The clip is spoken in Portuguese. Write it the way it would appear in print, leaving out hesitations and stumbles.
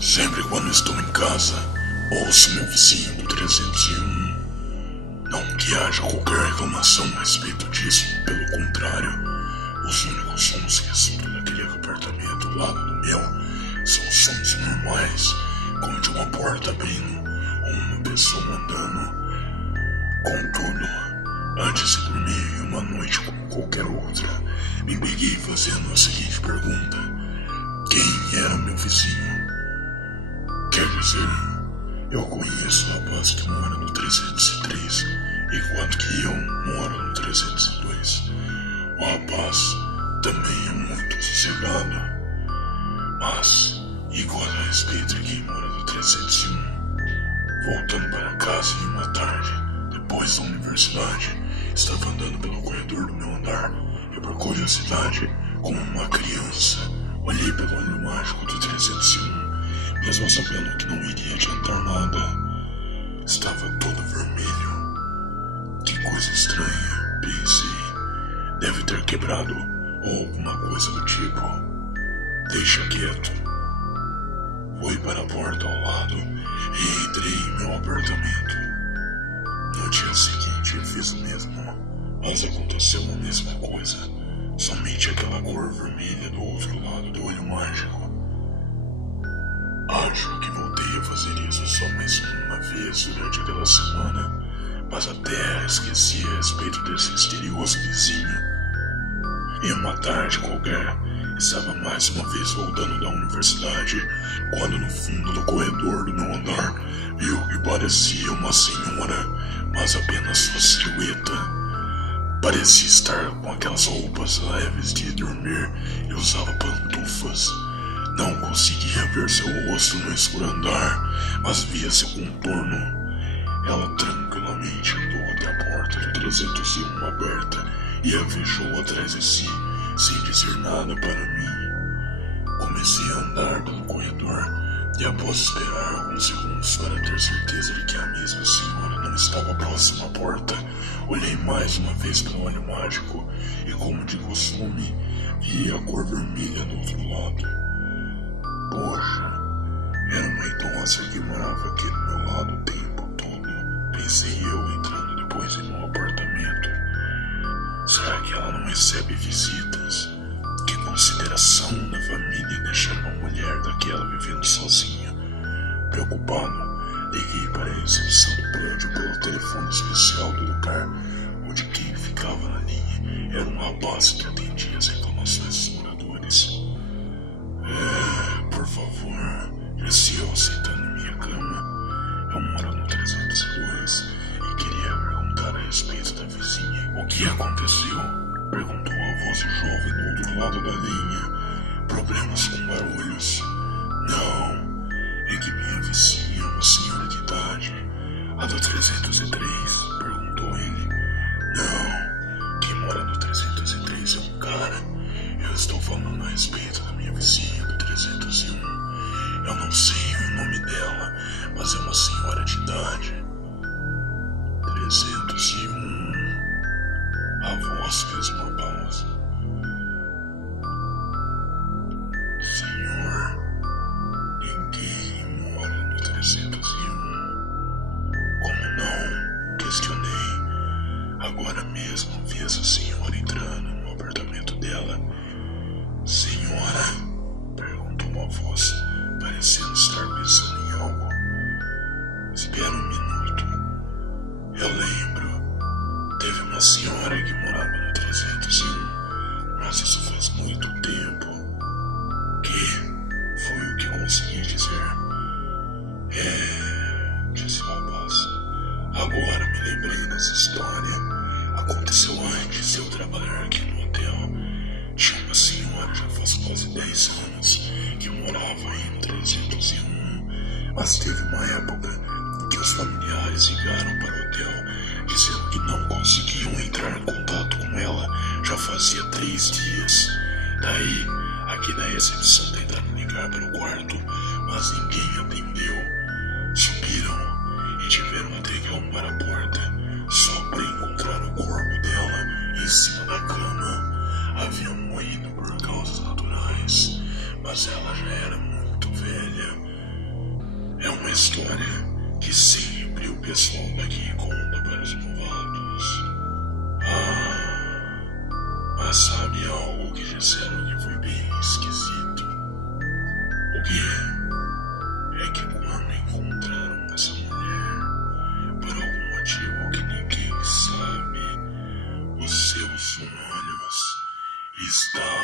Sempre quando estou em casa, ouço meu vizinho do 301. Não que haja qualquer reclamação a respeito disso, pelo contrário. Os únicos sons que escuto naquele apartamento ao lado do meu são sons normais, como de uma porta abrindo ou uma pessoa andando. Contudo, antes de dormir uma noite como qualquer outra, me peguei fazendo a seguinte pergunta: quem era meu vizinho? Quer dizer, eu conheço o rapaz que mora no 303, enquanto que eu moro no 302. O rapaz também é muito sossegado, mas igual a respeito de quem mora no 301. Voltando para casa em uma tarde, depois da universidade, estava andando pelo corredor do meu andar e, por curiosidade, como uma criança, olhei pelo olho mágico do 301. Mesmo sabendo que não iria adiantar nada, estava todo vermelho. Que coisa estranha, pensei. Deve ter quebrado ou alguma coisa do tipo. Deixa quieto. Fui para a porta ao lado e entrei em meu apartamento. No dia seguinte fiz o mesmo, mas aconteceu a mesma coisa. Somente aquela cor vermelha do outro lado do olho mágico. Acho que voltei a fazer isso só mais uma vez durante aquela semana, mas até esqueci a respeito desse misterioso vizinho. Em uma tarde qualquer, estava mais uma vez voltando da universidade, quando no fundo do corredor do meu andar, vi o que parecia uma senhora, mas apenas sua silhueta. Parecia estar com aquelas roupas leves de dormir e usava pantufas. Não conseguia ver seu rosto no escuro andar, mas via seu contorno. Ela tranquilamente andou até a porta do 301 aberta e a fechou atrás de si, sem dizer nada para mim. Comecei a andar pelo corredor e, após esperar alguns segundos para ter certeza de que a mesma senhora não estava próxima à porta, olhei mais uma vez pelo olho mágico e, como de costume, vi a cor vermelha do outro lado. Poxa, era uma idosa que morava aqui do meu lado o tempo todo, pensei eu entrando depois em meu apartamento. Será que ela não recebe visitas? Que consideração da família deixar uma mulher daquela vivendo sozinha? Preocupado, liguei para a recepção do prédio pelo telefone especial do lugar, onde quem ficava na linha era um rapaz que atendia as reclamações dos moradores. Por favor, disse eu sentando em minha cama. Eu moro no 302 e queria perguntar a respeito da vizinha. O que aconteceu? Perguntou a voz do jovem do outro lado da linha. Problemas com barulhos? Não, é que minha vizinha é uma senhora de idade. A do 303? Perguntou ele. Não, quem mora no 303 é um cara. Eu estou falando a respeito da minha vizinha do 301. Eu não sei o nome dela, mas é uma senhora de idade. 301. A voz fez uma pausa. Senhor, ninguém mora no 301. Como não? Questionei. Agora mesmo vi essa senhora entrando no apartamento dela. Senhora? Perguntou uma voz, parecendo estar pensando em algo. Espera um minuto. Eu lembro. Teve uma senhora que morava no 301, mas isso faz muito tempo. Que? Foi o que consegui dizer. Disse o rapaz. Agora me lembrei dessa história. Aconteceu antes de eu trabalhar aqui no hotel. Tinha uma senhora, já faz quase 10 anos, que morava aí no 301, mas teve uma época que os familiares ligaram para o hotel, dizendo que não conseguiam entrar em contato com ela já fazia 3 dias. Daí, aqui na recepção tentaram ligar para o quarto, mas ninguém atendeu. Subiram e tiveram até que arrumar a porta, só para encontrar o corpo dela em cima da cama. Havia morrido por causas naturais, mas ela já era muito velha. pessoal daqui conta para os novatos. Mas sabe algo que disseram que foi bem esquisito? O quê? É que quando encontraram essa mulher, por algum motivo que ninguém sabe, os seus olhos estavam